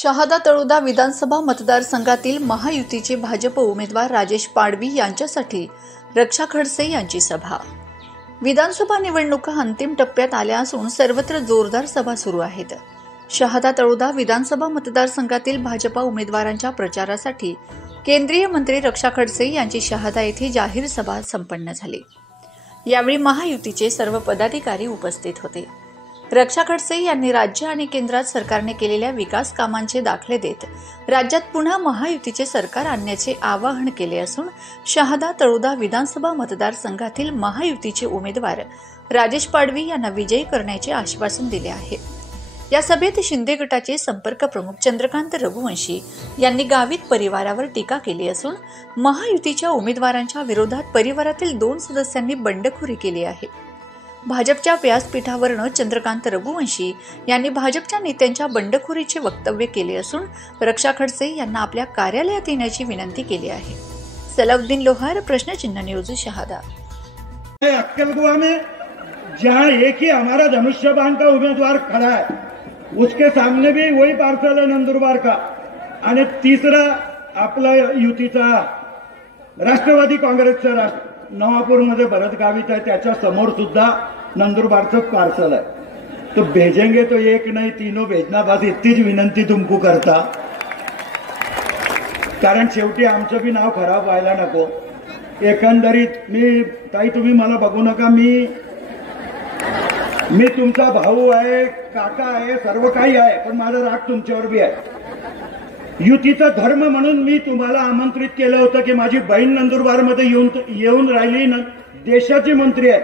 शहादा तळोदा विधानसभा मतदारसंघातील महायुतीचे भाजप उमेदवार राजेश पाडवी यांच्यासाठी रक्षा खडसे यांची सभा। विधानसभा निवडणुका अंतिम टप्प्यात आल्या असून सर्वत्र जोरदार सभा सुरू आहेत। शहादा तळोदा विधानसभा मतदारसंघातील भाजप उमेदवारांच्या प्रचारासाठी केंद्रीय मंत्री रक्षा खडसे यांची शहादा येथे जाहीर सभा संपन्न झाली। यावेळी महायुतीचे सर्व पदाधिकारी उपस्थित होते। रक्षा खडसे यांनी राज्य आणि केंद्रात सरकारने केलेल्या विकास कामांचे दाखले देत राज्यात पुन्हा महायुतीचे सरकार आणण्याचे आवाहन केले असून शहादा तळोदा विधानसभा मतदारसंघातील महायुतीचे उमेदवार राजेश पाडवी यांना विजयी करण्याचे आश्वासन दिले आहे। या सभेत शिंदे गटाचे संपर्क प्रमुख चंद्रकांत रघुवंशी यांनी गावित परिवारावर टीका केली असून महायुतीच्या उमेदवारांच्या विरोधात परिवारातील 2 सदस्यांनी बंडखोरी केली आहे। भाजपच्या व्यासपीठावरून चंद्रकांत रघुवंशी यांनी भाजपच्या नेत्यांच्या बंडखोरीचे वक्तव्य केले असून रक्षा खडसे यांना आपल्या कार्यालयात येण्याची विनंती केली आहे। सलाउद्दीन लोहार, प्रश्नचिन्ह न्यूज, शहादा। अक्कलकुआ में जहां एक ही हमारा धनुष्यबाण का उम्मीदवार खड़ा है, उसके सामने भी वही पार्सल है नंदुरबार का, आणि तीसरा आपला युतीचा राष्ट्रवादी काँग्रेसचा नवापूरमध्ये भरत गावित आहे, त्याच्या समोर सुद्धा नंदुरबारचं पार्सल आहे। तो भेजेंगे तो एक नहीं तीनों भेजना, बस इतकीच विनंती तुमको करता, कारण शेवटी आमचं बी नाव खराब व्हायला नको। एकंदरीत मी ताई, तुम्ही मला बघू नका, मी तुमचा भाऊ आहे, काका आहे, सर्व काही आहे, पण माझा राग तुमच्यावर बी आहे। युतीचा धर्म म्हणून मी तुम्हाला आमंत्रित केलं होतं की माझी बहीण नंदुरबारमध्ये येऊन राहिली, देशाची मंत्री आहे,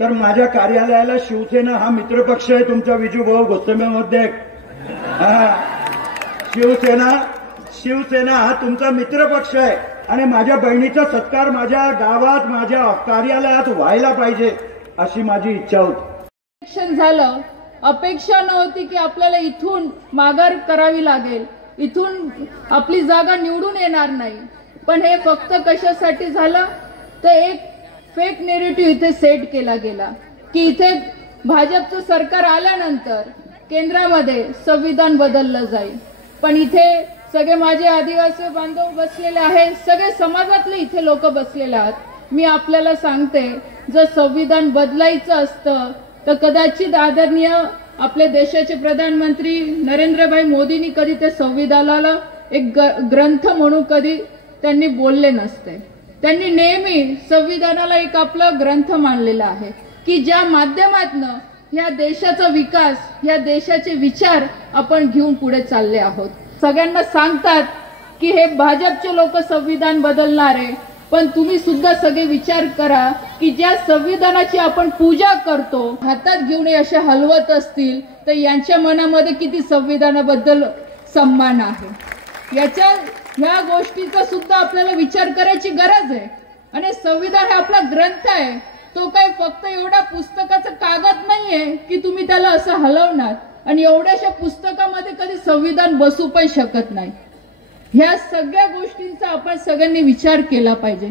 तर माझ्या कार्यालयाला शिवसेना हा मित्रपक्ष आहे तुमच्या विजूभाऊ गोस्वामीमध्ये। शिवसेना हा तुमचा मित्रपक्ष आहे आणि माझ्या बहिणीचा सत्कार माझ्या गावात माझ्या कार्यालयात व्हायला पाहिजे अशी माझी इच्छा होती। इलेक्शन झालं, अपेक्षा नव्हती की आपल्याला इथून माघार करावी लागेल, इथून आपली जागा निवडून येणार नाही, पण हे फक्त कशासाठी झालं तर एक फेक नेरेटिव्ह इथे सेट केला गेला की इथे भाजपचं सरकार आल्यानंतर केंद्रामध्ये संविधान बदललं जाईल। पण इथे सगळे माझे आदिवासी बांधव बसलेले आहेत, सगळे समाजातले इथे लोक बसलेले आहेत। मी आपल्याला सांगते, जर संविधान बदलायचं असतं तर कदाचित आदरणीय आपल्या देशाचे प्रधानमंत्री नरेंद्रभाई मोदींनी कधी त्या संविधानाला एक ग्रंथ म्हणून कधी त्यांनी बोलले नसते। त्यांनी नेहमी संविधानाला एक आपला ग्रंथ मानलेला आहे की ज्या माध्यमातून या देशाचा विकास, या देशाचे विचार आपण घेऊन पुढे चालले आहोत। सगळ्यांना सांगतात की हे भाजपचे लोक संविधान बदलणार आहे, पण तुम्ही सुद्धा सगळे विचार करा की ज्या संविधानाची आपण पूजा करतो, हातात घेऊन असे हलवत असतील तर यांच्या मनामध्ये किती संविधानाबद्दल सन्मान आहे। ह्या गोष्टीचा सुद्धा आपल्याला विचार करायची गरज आहे। आणि संविधान हा आपला ग्रंथ आहे, तो काही फक्त एवढा पुस्तकाचा कागद नाहीये की तुम्ही त्याला असं हलवणार, आणि एवढ्याशा पुस्तकामध्ये कधी संविधान बसू पण शकत नाही। ह्या सगळ्या गोष्टींचा आपण सगळ्यांनी विचार केला पाहिजे।